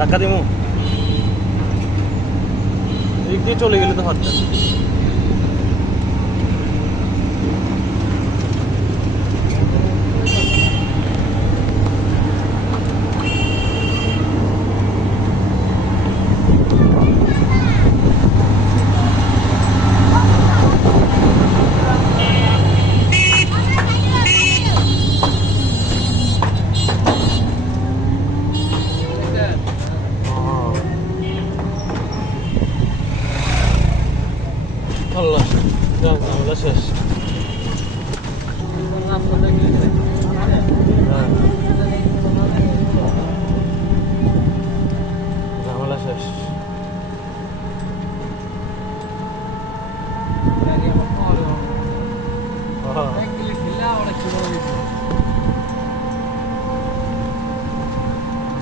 ধাক্কা দিমু দিক দিয়ে চলে গেলে তো হাতটা আল্লাহ ঝামেলা শেষ ঝামেলা শেষ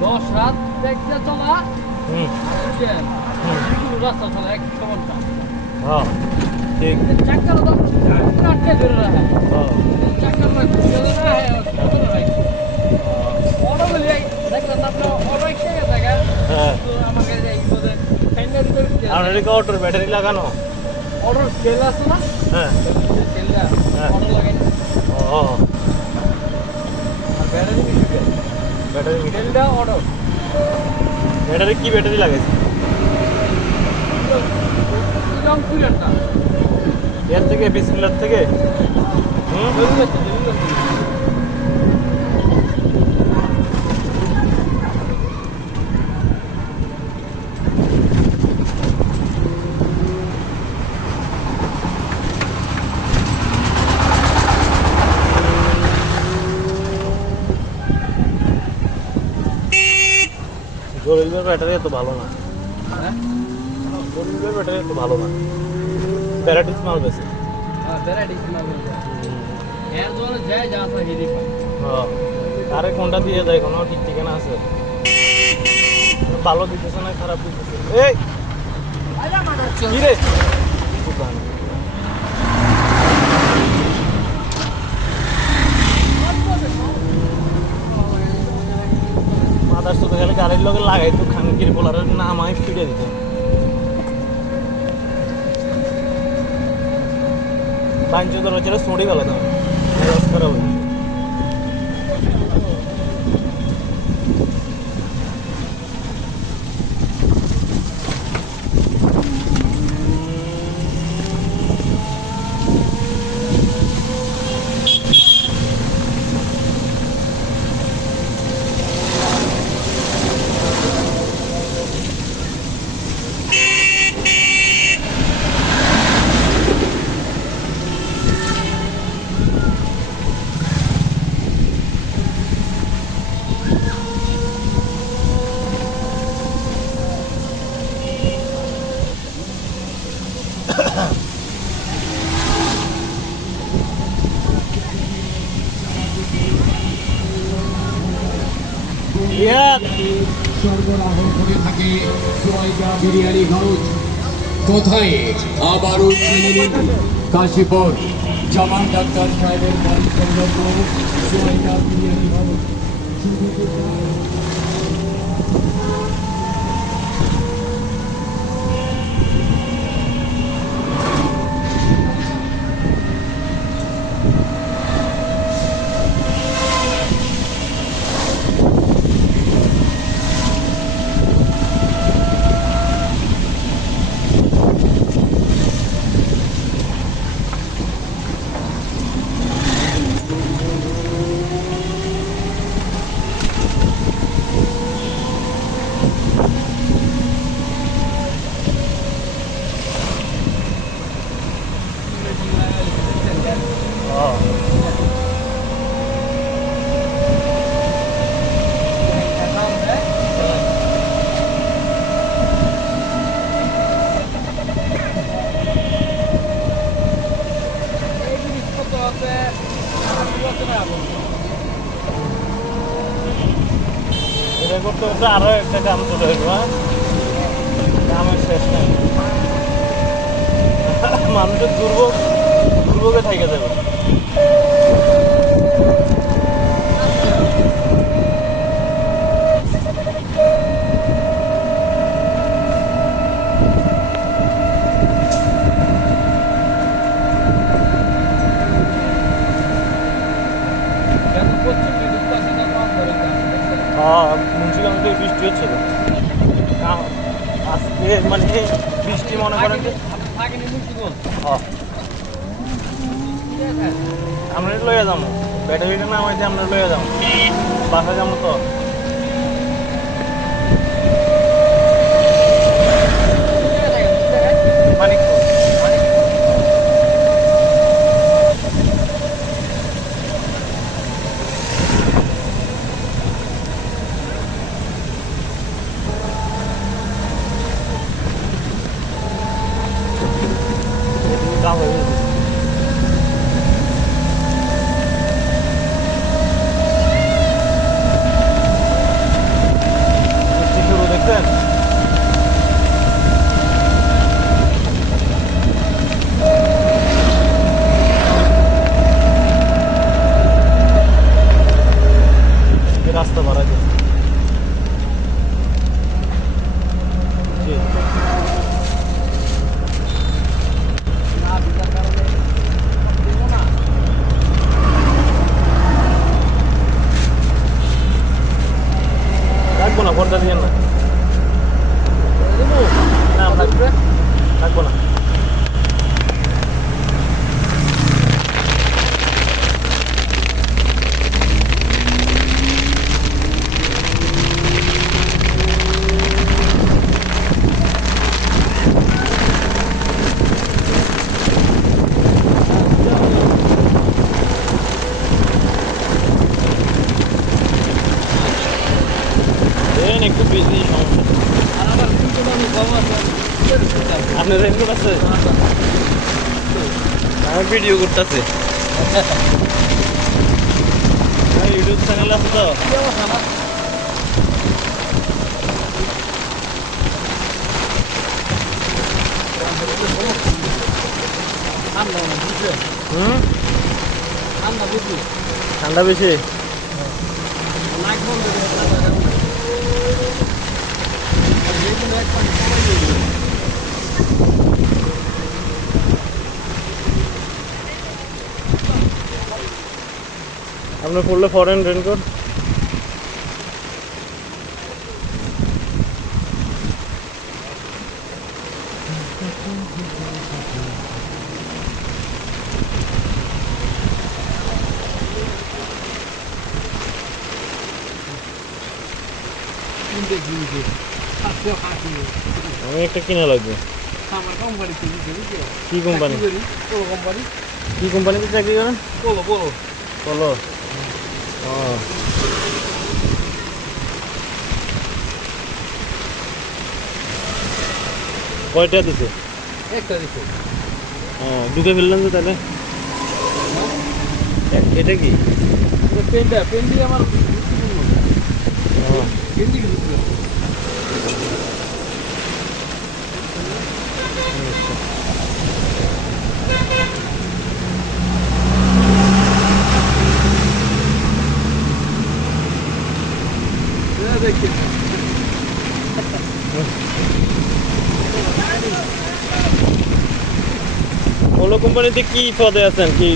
দশ রাত দেখতে চলা রাস্তা চলা এক ঘন্টা হ্যাঁ ঠিক চাক্কার আটকে ধরে রাখা চাক্কার অটো বলি দেখলাম আপনার অটো এসে গেছে আমাকে আপনার অটোর ব্যাটারি লাগানো অটোর সেল আছে না হ্যাঁ সেলটা অটো লাগাই ও ব্যাটারি ব্যাটারি সেলটা অটো ব্যাটারি কি ব্যাটারি লাগাইছে এর থেকে বিসমিল্লার থেকে জলিলের ব্যাটারি এত ভালো না জলিলের ব্যাটারি এত ভালো না ভ্যারাইটিস মাল বেশি আরে কোনটা দিয়ে দেয় কোনো ঠিক ঠিকানা আছে ভালো দিতেছে না খারাপ দিতেছে এই কি রে মাদার সাথে গেলে গাড়ির লগে লাগাই তো খানকির পোলারের নাম আমি ফিরে দিতাম বাঞ্চুদের হচ্ছে সোঁড়ি গেল তো করা বলি সরবরাহ করে থাকে সোয়াইগা বিরিয়ানি হাউস কোথায় আবারও চিনে নিন কাশীপুর জামান ডাক্তার সাহেবের বাড়ি সংলগ্ন সোয়াইগা বিরিয়ানি হাউস এটা করতে করতে আরো একটা কাম চলে আসবো কামের শেষ নেই মানুষের দুর্ভোগে থেকে যাবে মুন্সিগঞ্জে বৃষ্টি হচ্ছে তো আজকে মানে বৃষ্টি মনে করেন যে থাকেনি মুন্সিগঞ্জ আমরা লইয়া যাবো ব্যাটারিটা না আমাকে আমরা লইয়া যাবো বাসা যাবো তো মানিকপুর কাম হয়ে গেছে শুরু দেখছেন রাস্তা বাড়া গেছে না বিকার কারণে দেবো না রাখবো না ফোনটা দিয়ে না দেবো না আমরা রাখবো না একটু বেশি সমস্যা আর আমার কিন্তু আমি কম আছে আপনার রেনকোট আছে আমার ভিডিও করতেছে ইউটিউব চ্যানেল আছে তো ঠান্ডা না বুঝলে ঠান্ডা বুঝলি ঠান্ডা বেশি নাক বন্ধ করে যে কোনো এক পানি সবাই নিয়ে নেবে। আপনার পড়লে ফরেন রেনকোট কিনতে কিনতে সাতশো আশি আমি একটা কিনা লাগবে আমার কোম্পানি কিনতে বুঝলি কি কোম্পানি পোলো কোম্পানি কি কোম্পানিতে চাকরি করেন পোলো পোলো বলো ও কয়টা দিছে একটা দিচ্ছে ও ঢুকে ফেললেন তো তাহলে এটা কি পেনটা পেন দিয়ে আমার গুরুত্বপূর্ণ ও পেন দিয়ে গুরুত্বপূর্ণ দেখছি ওলো কোম্পানিতে কি পদে আছেন কি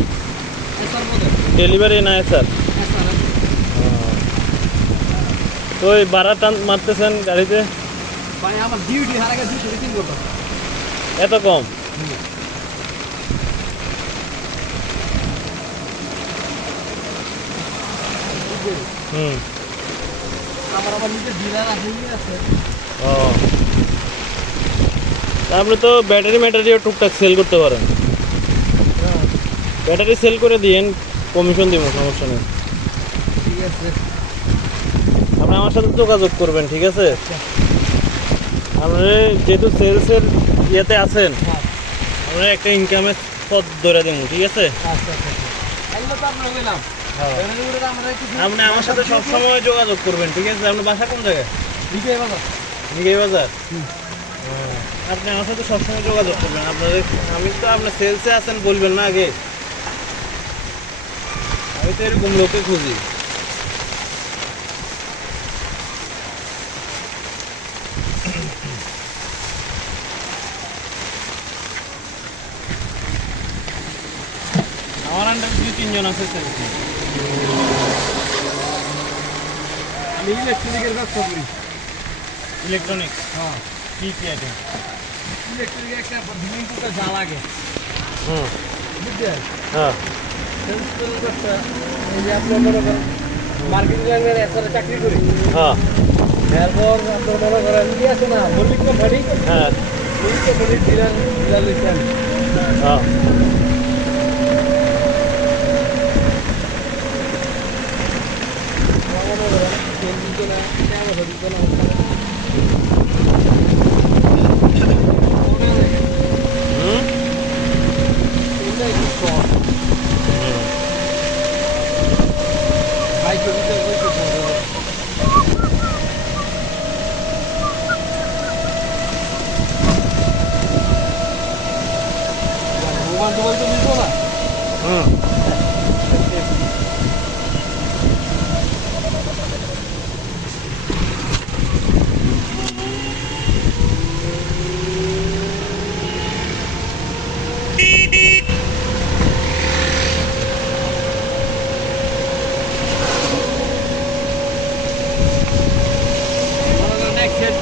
এসার মধ্যে ডেলিভারি না স্যার এসার তো ওই ভাড়া টান মারতেছেন গাড়িতে মানে আমার ডিউটি হারা গেছে 203 ঘন্টা এত কম হুম আমার নিজের ডিলার আছে ও আপনি তো ব্যাটারিও টুকটাক সেল করতে পারেন ব্যাটারি সেল করে দিয়েন কমিশন দিব সমস্যা নেই ঠিক আছে আপনি আমার সাথে যোগাযোগ করবেন ঠিক আছে আপনি যেহেতু সেলসের ইয়েতে আছেন হ্যাঁ আমরা একটা ইনকামের পথ ধরে দেবো ঠিক আছে আচ্ছা আচ্ছা এগুলো তো আপনারা বললাম আপনি আমার সাথে সবসময় যোগাযোগ করবেন ঠিক আছে আপনার বাসা কোন জায়গায় বিজয় বাজার নিগাই বাজার আপনি আমার সাথে সবসময় যোগাযোগ করবেন আপনাদের আমি তো আপনার সেলসে আছেন বলবেন না আগে আমি তো এরকম লোকে খুঁজি আমার আন্ডার 2-3 জন আছে স্যার আমি আমি ইলেকট্রনিকের ব্যবসা করি। ইলেকট্রনিক্স হ্যাঁ, কি কি আইটেম? ইলেকট্রিকের একটা ভিন্ন প্রকার যা লাগে, হুম, বুঝছেন? হ্যাঁ, সেন্সর ব্যবসা, এই যে আপনার মনে করেন মার্কেটিং লাইনের একটা চাকরি করি। হ্যাঁ, এরপর আপনার মনে করেন কি আছে না, মল্লিক কোম্পানি, হ্যাঁ, মল্লিক কোম্পানির ডিলার ডিলার লইছি আমি। হ্যাঁ। আমার মনে করেন তেল দিত না, তেল দিত না, হুম, তেলটা একটু কম। হুম। বাইক দিতে বলছি মোবাইল টোবাইল তো নিত না। হুম। মনে করেন একশের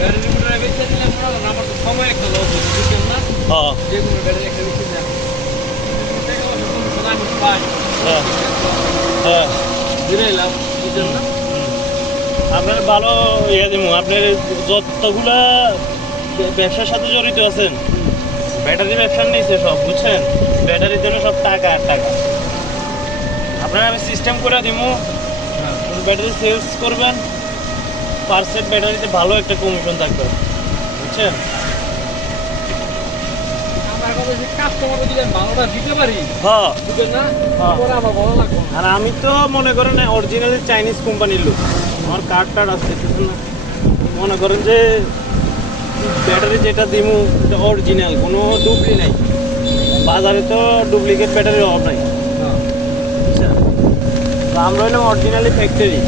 গাড়ির উপরে বেঁচে দিলাম, মনে করেন আমার তো সময় একটা লস হচ্ছে, বুঝছেন না? হ্যাঁ, যে কোনো গাড়ির একটা বেশি না টাকা পয়সা কোনো সময় আমি পাই, হ্যাঁ, হ্যাঁ। দিলাম, বুঝছেন না? আপনার ভালো ইয়ে দিব, আপনার যতগুলা ব্যবসার সাথে জড়িত আছেন, ব্যাটারি ব্যবসা নিয়েছে সব, বুঝছেন? ব্যাটারির জন্য সব টাকা আর টাকা। আপনার আমি সিস্টেম করে দিব, ব্যাটারি সেলস করবেন, পার সেট ব্যাটারিতে ভালো একটা কমিশন থাকবে, বুঝছেন? আমার কথা যে কাস্টমার যদি আমি ভালোটা দিতে পারি, হ্যাঁ। বুঝছেন না? হ্যাঁ। পরে আমার ভালো লাগবে না। আর আমি তো মনে করেন অরিজিনালি চাইনিজ কোম্পানির লোক, আমার কার্ড টার্ড আছে, দেখতেছেন না? মনে করেন যে ব্যাটারি যেটা দিমু এটা অরিজিনাল, কোনো ডুপ্লি নাই। বাজারে তো ডুপ্লিকেট ব্যাটারির অভাব নাই, হ্যাঁ। বুঝছেন? তো আমরা হইলাম অরিজিনালি ফ্যাক্টরি।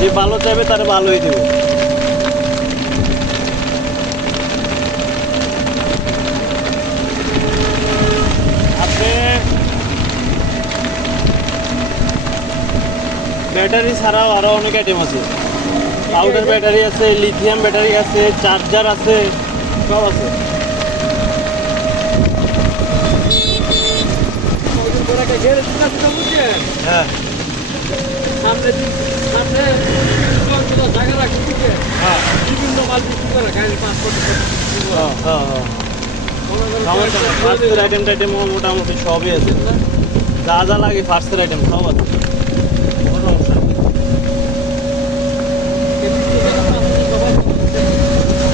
যে ভালো চাইবে তার ভালোই দেবে। আপনি ব্যাটারি ছাড়াও আরো অনেক আইটেম আছে, পাউডার ব্যাটারি আছে, লিথিয়াম ব্যাটারি আছে, চার্জার আছে, সব আছে। ওই যে একটা গ্যারেজ আছে তো, বুঝছেন? হ্যাঁ, সামনে সামনে জায়গা রাখি, বুঝছেন? হ্যাঁ, বিভিন্ন মাল বিক্রি করে গাড়ির পাসপোর্ট হ্যাঁ, হ্যাঁ, হ্যাঁ। সমস্যা নেই, ফার্স্টের আইটেম টাইটেম মোটামুটি সবই আছে, যা যা লাগে ফার্স্টের আইটেম সব আছে, কোনো সমস্যা নেই।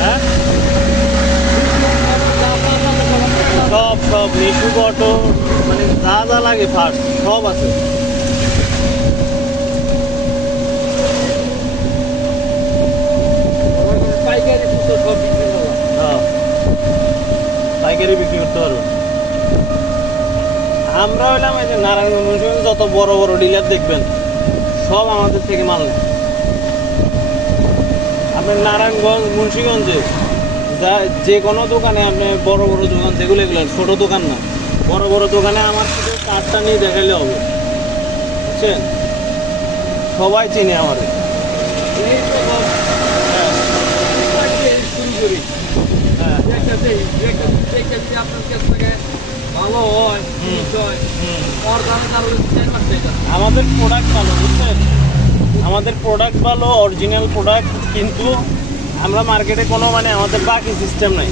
হ্যাঁ, সব সব নিশু অটো, মানে যা যা লাগে ফার্স্ট সব আছে। পাইকারি ফুটো সব বিক্রি করলাম। হ্যাঁ, পাইকারি বিক্রি করতে পারবেন। আমরা হইলাম এই যে নারায়ণগঞ্জ যত বড় বড় ডিলার দেখবেন সব আমাদের থেকে মাল নেয়। আপনার নারায়ণগঞ্জ মুন্সিগঞ্জে যা যে কোনো দোকানে আপনি বড় বড় দোকান যেগুলো এগুলো ছোট দোকান না, বড় বড় দোকানে আমার শুধু কার্ডটা নিয়ে দেখাইলে হবে, বুঝছেন? সবাই চিনে আমার। এই তো সব শুরু করি। হ্যাঁ, একটা যদি আপনার কাছ থেকে ভালো হয়, জিনিস হয়, ওর দামে তাহলে 4 মাস চাইতা। আমাদের প্রোডাক্ট ভালো, বুঝছেন? আমাদের প্রোডাক্ট ভালো, অরিজিনাল প্রোডাক্ট, কিন্তু আমরা মার্কেটে কোনো মানে আমাদের বাকি সিস্টেম নাই,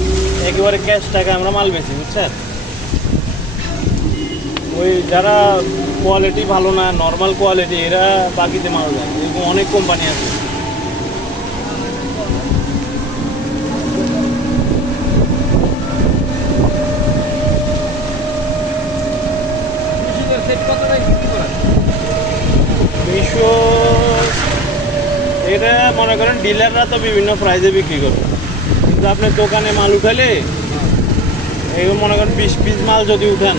একেবারে ক্যাশ টাকা আমরা মাল বেশি, বুঝছেন? ওই যারা কোয়ালিটি ভালো না, নর্মাল কোয়ালিটি, এরা বাকিতে মাল দেয়, এরকম অনেক কোম্পানি আছে। কৃষিদের সেট কত টাকা বিক্রি করেন? মিশো এটা মনে করেন ডিলাররা তো বিভিন্ন প্রাইজে বিক্রি করবে, কিন্তু আপনার দোকানে মাল উঠালে এগুলো মনে করেন 20 পিস মাল যদি উঠান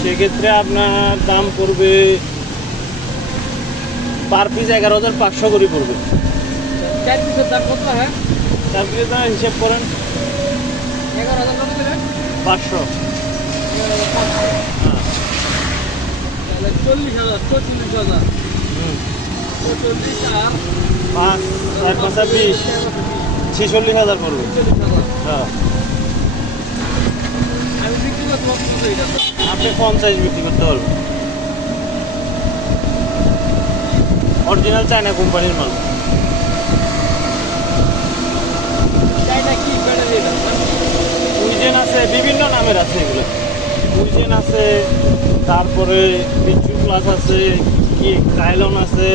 সেক্ষেত্রে আপনার দাম পড়বে পার পিস 11,500 করে পড়বে। 4 পিসের দাম কত, হ্যাঁ? তার পিসের দাম হিসেব করেন 11,000 কত দিলেন? 500। 11,500। হ্যাঁ, 40,000 45,000 হুম 45 আর 5 4 5 20 46,000 পড়বে 40,000 হ্যাঁ আমি বিক্রি করতে পারবো এটা আপনি 50 বিক্রি করতে পারবেন অরিজিনাল চায়না কোম্পানির মাল চাইনা কি ব্যাটারি এটা উইজেন আছে বিভিন্ন নামের আছে এগুলো উইজেন আছে তারপরে বিচু প্লাস আছে কি কাইলন আছে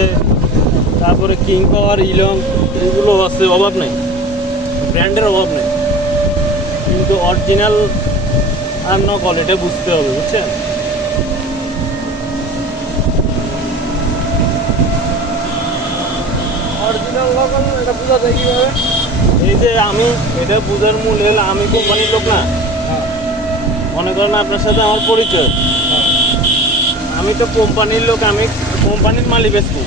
তারপরে কিং পাওয়ার ইলন এগুলো আছে অভাব নেই ব্র্যান্ডের অভাব নেই কিন্তু অরিজিনাল আর নকল এটা বুঝতে হবে বুঝছেন অরিজিনাল লোকাল এটা বোঝা যায় কিভাবে এই যে আমি এটা বুঝার মূল হলো আমি কোম্পানির লোক না হ্যাঁ মনে করেন আপনার সাথে আমার পরিচয় আমি তো কোম্পানির লোক আমি কোম্পানির মালই বেচবো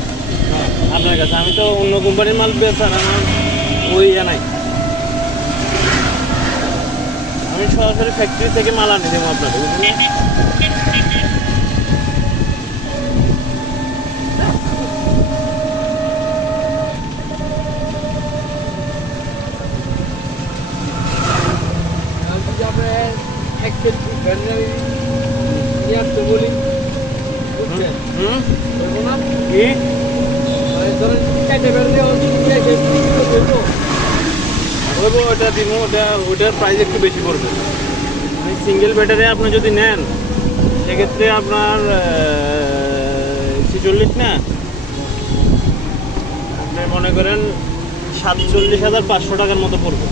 আপনার কাছে আমি তো অন্য কোম্পানির মাল বেচার আমার ওই ইয়ে নাই আমি সরাসরি ফ্যাক্টরি থেকে মাল আনি দেবো আপনাদের বুঝলেন যদি আপনি এক কেজি ব্যাটারি নিয়ে আসতে বলি বুঝছেন হুম বলবো না কি মানে ধরেন 4টে ব্যাটারি হচ্ছে নিয়ে এসে বিক্রি করতে হইতো। বলবো ওটা দিব ওটার প্রাইস একটু বেশি পড়বে মানে সিঙ্গেল ব্যাটারি আপনি যদি নেন সেক্ষেত্রে আপনার 46 না আপনি মনে করেন 47,500 টাকার মতো পড়বে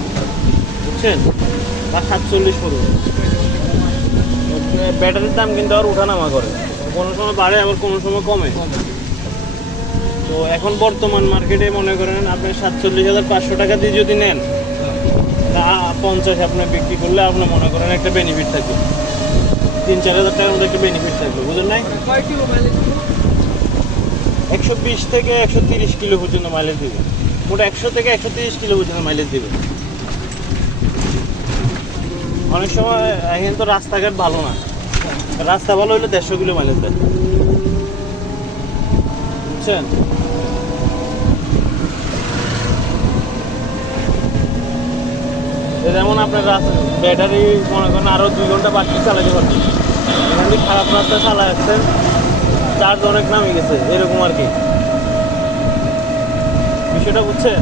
বুঝছেন বা 47 পড়বে ব্যাটারির দাম কিন্তু আর ওঠানামা করে কোনো সময় বাড়ে আবার কোনো সময় কমে তো এখন বর্তমান মার্কেটে মনে করেন আপনি 47,500 টাকা দিয়ে যদি নেন তা 50 আপনি বিক্রি করলে আপনি মনে করেন একটা বেনিফিট থাকবে 3-4 হাজার টাকার মতো একটা বেনিফিট থাকবে বুঝলেন নাই মানে কয় কিলো মাইলেজ দিবো? 120 থেকে 130 কিলো পর্যন্ত মাইলেজ দিবে মোট 100 থেকে 130 কিলো পর্যন্ত মাইলেজ দিবে অনেক সময় এখন তো রাস্তাঘাট ভালো না রাস্তা ভালো হলে 150 কিলো মাইলেজ দেয় বুঝছেন যেমন আপনার ব্যাটারি মনে করেন আরও 2 ঘন্টা বাকি চালাতে পারবেন এখান থেকে খারাপ রাস্তা চালা যাচ্ছেন চার্জ অনেক নামে গেছে এরকম আর কি বিষয়টা বুঝছেন